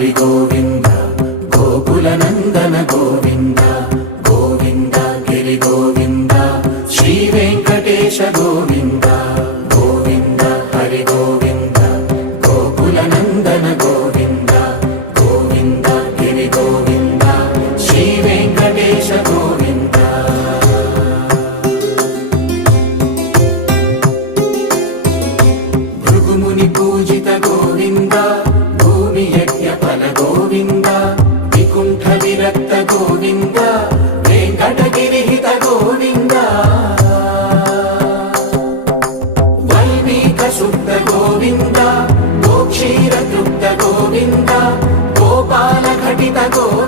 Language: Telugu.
హరి గోవింద గోకుల నందన గోవింద గోవింద గిరి గోవింద శ్రీ వెంకటేశ గోవింద గోవింద హరి గోవింద గోకుల నందన గోవింద గోవింద గిరి గోవింద శ్రీ వెంకటేశ గోవింద భృగుముని పూజిత గోవింద భూమి యజ్ఞ ఫల గోవింద వికుంఠ విరక్త గోవింద వెంకటగిరిహిత గోవింద వల్మీక శుద్ధ గోవింద గోక్షీర తృప్త గోవింద గోపాల ఘటిత గోవింద